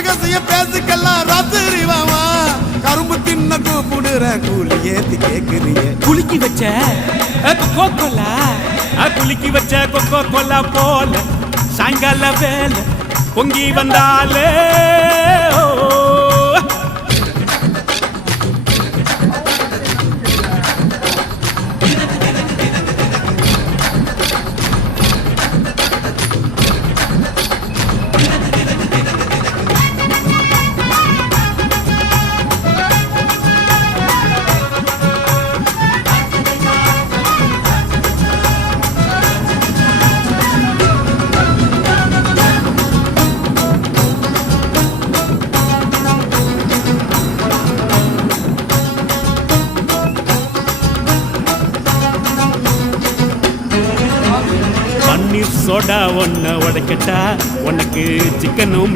ரகசிய பேசுக்கெல்லாம் ராத்திரி வாமா கரும்பு தின்ன கூப்பிடுற கூலி ஏத்தி கேக்குறிய குலுக்கி வச்ச கொக்கோ கோலா குலுக்கி வச்ச கொக்கோ கோலா போல சாயங்கால வேலை பொங்கி வந்தாலே பன்னீர் சோடா ஒன்ன உடைக்கட்டா உனக்கு சிக்கனும்